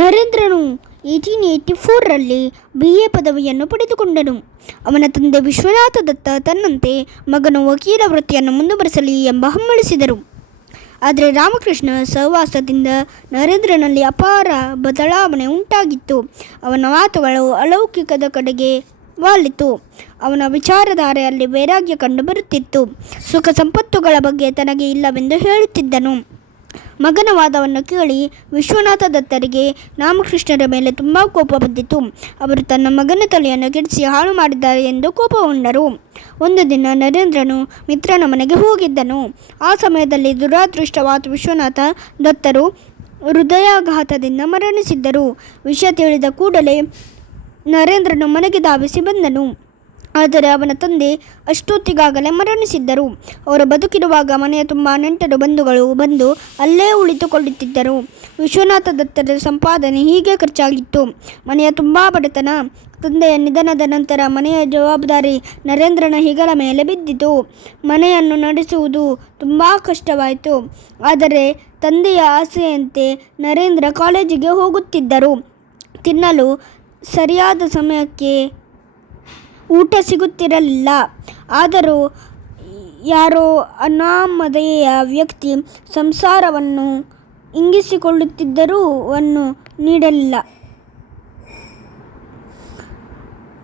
ನರೇಂದ್ರನು eighteen eighty ಫೋರ್ರಲ್ಲಿ B A ಪದವಿಯನ್ನು ಪಡೆದುಕೊಂಡನು. ಅವನ ತಂದೆ ವಿಶ್ವನಾಥ ದತ್ತ ತನ್ನಂತೆ ಮಗನು ವಕೀಲ ವೃತ್ತಿಯನ್ನು ಮುಂದುವರಿಸಲಿ ಎಂಬ ಹಮ್ಮಳಿಸಿದರು. ಆದರೆ ರಾಮಕೃಷ್ಣ ಸಹವಾಸದಿಂದ ನರೇಂದ್ರನಲ್ಲಿ ಅಪಾರ ಬದಲಾವಣೆ ಉಂಟಾಗಿತ್ತು. ಅವನ ಮಾತುಗಳು ಅಲೌಕಿಕದ ಕಡೆಗೆ ವಾಲಿತು. ಅವನ ವಿಚಾರಧಾರೆಯಲ್ಲಿ ವೈರಾಗ್ಯ ಕಂಡುಬರುತ್ತಿತ್ತು. ಸುಖ ಸಂಪತ್ತುಗಳ ಬಗ್ಗೆ ತನಗೆ ಇಲ್ಲವೆಂದು ಹೇಳುತ್ತಿದ್ದನು. ಮಗನ ವಾದವನ್ನು ಕೇಳಿ ವಿಶ್ವನಾಥ ದತ್ತರಿಗೆ ರಾಮಕೃಷ್ಣರ ಮೇಲೆ ತುಂಬ ಕೋಪ ಬಂದಿತು ಅವರು ತನ್ನ ಮಗನ ತಲೆಯನ್ನು ಕೆಡಿಸಿ ಹಾಳು ಮಾಡಿದ್ದಾರೆ ಎಂದು ಕೋಪಗೊಂಡರು. ಒಂದು ದಿನ ನರೇಂದ್ರನು ಮಿತ್ರನ ಮನೆಗೆ ಹೋಗಿದ್ದನು. ಆ ಸಮಯದಲ್ಲಿ ದುರಾದೃಷ್ಟವಾದ ವಿಶ್ವನಾಥ ದತ್ತರು ಹೃದಯಾಘಾತದಿಂದ ಮರಣಿಸಿದ್ದರು. ವಿಷಯ ತಿಳಿದ ಕೂಡಲೇ ನರೇಂದ್ರನು ಮನೆಗೆ ಧಾವಿಸಿ ಬಂದನು. ಆದರೆ ಅವನ ತಂದೆ ಅಷ್ಟೊತ್ತಿಗಾಗಲೇ ಮರಣಿಸಿದ್ದರು. ಅವರು ಬದುಕಿರುವಾಗ ಮನೆಯ ತುಂಬ ನೆಂಟರು ಬಂಧುಗಳು ಬಂದು ಅಲ್ಲೇ ಉಳಿದುಕೊಳ್ಳುತ್ತಿದ್ದರು. ವಿಶ್ವನಾಥ ದತ್ತರ ಸಂಪಾದನೆ ಹೀಗೆ ಖರ್ಚಾಗಿತ್ತು. ಮನೆಯ ತುಂಬ ಬಡತನ, ತಂದೆಯ ನಿಧನದ ನಂತರ ಮನೆಯ ಜವಾಬ್ದಾರಿ ನರೇಂದ್ರನ ಹಿಗಳ ಮೇಲೆ ಬಿದ್ದಿತು. ಮನೆಯನ್ನು ನಡೆಸುವುದು ತುಂಬ ಕಷ್ಟವಾಯಿತು. ಆದರೆ ತಂದೆಯ ಆಸೆಯಂತೆ ನರೇಂದ್ರ ಕಾಲೇಜಿಗೆ ಹೋಗುತ್ತಿದ್ದರು. ತಿನ್ನಲು ಸರಿಯಾದ ಸಮಯಕ್ಕೆ ಊಟ ಸಿಗುತ್ತಿರಲಿಲ್ಲ. ಆದರೂ ಯಾರೋ ಅನಾಮಧೇಯ ವ್ಯಕ್ತಿ ಸಂಸಾರವನ್ನು ಇಂಗಿಸಿಕೊಳ್ಳುತ್ತಿದ್ದರೂ ವನ್ನು ನೀಡಲಿಲ್ಲ.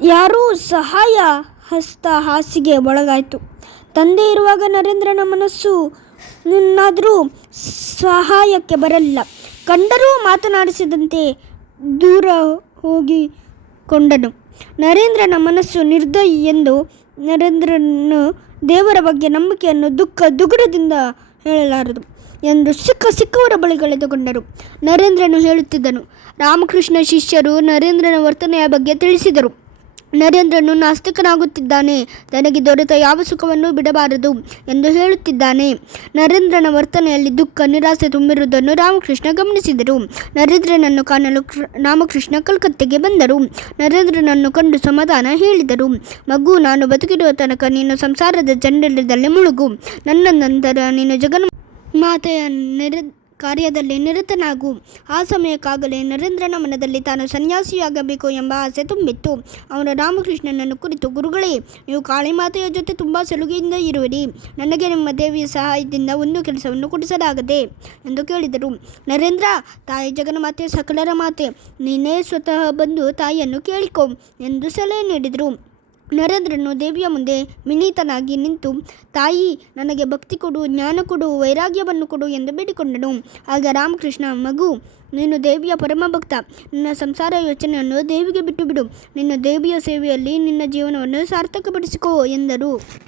ಯಾರೂ ಸಹಾಯ ಹಸ್ತ ಹಾಸಿಗೆ ಒಳಗಾಯಿತು. ತಂದೆ ಇರುವಾಗ ನರೇಂದ್ರನ ಮನಸ್ಸು ನಿನ್ನಾದರೂ ಸಹಾಯಕ್ಕೆ ಬರಲಿಲ್ಲ. ಕಂಡರೂ ಮಾತನಾಡಿಸಿದಂತೆ ದೂರ ಹೋಗಿಕೊಂಡನು ನರೇಂದ್ರನ ಮನಸ್ಸು ನಿರ್ದಯಿ ಎಂದು ನರೇಂದ್ರನು ದೇವರ ಬಗ್ಗೆ ನಂಬಿಕೆಯನ್ನು ದುಃಖ ದುಗುಡದಿಂದ ಹೇಳಲಾರದು ಎಂದು ಸಿಕ್ಕ ಸಿಕ್ಕವರ ಬಳಿ ಕಳೆದುಕೊಂಡರು. ನರೇಂದ್ರನು ಹೇಳುತ್ತಿದ್ದನು. ರಾಮಕೃಷ್ಣ ಶಿಷ್ಯರು ನರೇಂದ್ರನ ವರ್ತನೆಯ ಬಗ್ಗೆ ತಿಳಿಸಿದರು. ನರೇಂದ್ರನು ನಾಸ್ತಿಕನಾಗುತ್ತಿದ್ದಾನೆ. ತನಗೆ ದೊರೆತ ಯಾವ ಸುಖವನ್ನು ಬಿಡಬಾರದು ಎಂದು ಹೇಳುತ್ತಿದ್ದಾನೆ. ನರೇಂದ್ರನ ವರ್ತನೆಯಲ್ಲಿ ದುಃಖ, ನಿರಾಸೆ ತುಂಬಿರುವುದನ್ನು ರಾಮಕೃಷ್ಣ ಗಮನಿಸಿದರು. ನರೇಂದ್ರನನ್ನು ಕಾಣಲು ರಾಮಕೃಷ್ಣ ಕಲ್ಕತ್ತೆಗೆ ಬಂದರು. ನರೇಂದ್ರನನ್ನು ಕಂಡು ಸಮಾಧಾನ ಹೇಳಿದರು. ಮಗು, ನಾನು ಬದುಕಿರುವ ತನಕ ನೀನು ಸಂಸಾರದ ಜಂಡಲದಲ್ಲಿ ಮುಳುಗು. ನನ್ನ ನಂತರ ನೀನು ಜಗನ್ ಮಾತೆಯ ನಿರ ಕಾರ್ಯದಲ್ಲಿ ನಿರತನಾಗು. ಆ ಸಮಯಕ್ಕಾಗಲೇ ನರೇಂದ್ರನ ಮನದಲ್ಲಿ ತಾನು ಸನ್ಯಾಸಿಯಾಗಬೇಕು ಎಂಬ ಆಸೆ ತುಂಬಿತ್ತು. ಅವನು ರಾಮಕೃಷ್ಣನನ್ನು ಕುರಿತು, ಗುರುಗಳೇ, ನೀವು ಕಾಳಿಮಾತೆಯ ಜೊತೆ ತುಂಬ ಸಲುಗೆಯಿಂದ ಇರುವಿರಿ. ನನಗೆ ನಿಮ್ಮ ದೇವಿಯ ಸಹಾಯದಿಂದ ಒಂದು ಕೆಲಸವನ್ನು ಕೊಡಿಸಲಾಗದೆ, ಎಂದು ಕೇಳಿದರು. ನರೇಂದ್ರ, ತಾಯಿ ಜಗನ್ಮಾತೆ ಸಕಲರ ಮಾತೆ, ನೀನೇ ಸ್ವತಃ ಬಂದು ತಾಯಿಯನ್ನು ಕೇಳಿಕೊ, ಎಂದು ಸಲಹೆ ನೀಡಿದರು. ನರೇಂದ್ರನು ದೇವಿಯ ಮುಂದೆ ವಿನೀತನಾಗಿ ನಿಂತು, ತಾಯಿ, ನನಗೆ ಭಕ್ತಿ ಕೊಡು, ಜ್ಞಾನ ಕೊಡು, ವೈರಾಗ್ಯವನ್ನು ಕೊಡು ಎಂದು ಬೇಡಿಕೊಂಡನು. ಆಗ ರಾಮಕೃಷ್ಣ, ಮಗು, ನೀನು ದೇವಿಯ ಪರಮ ಭಕ್ತ ನಿನ್ನ ಸಂಸಾರ ಯೋಚನೆಯನ್ನು ದೇವಿಗೆ ಬಿಟ್ಟು ಬಿಡು. ನಿನ್ನ ದೇವಿಯ ಸೇವೆಯಲ್ಲಿ ನಿನ್ನ ಜೀವನವನ್ನು ಸಾರ್ಥಕಪಡಿಸಿಕೋ ಎಂದರು.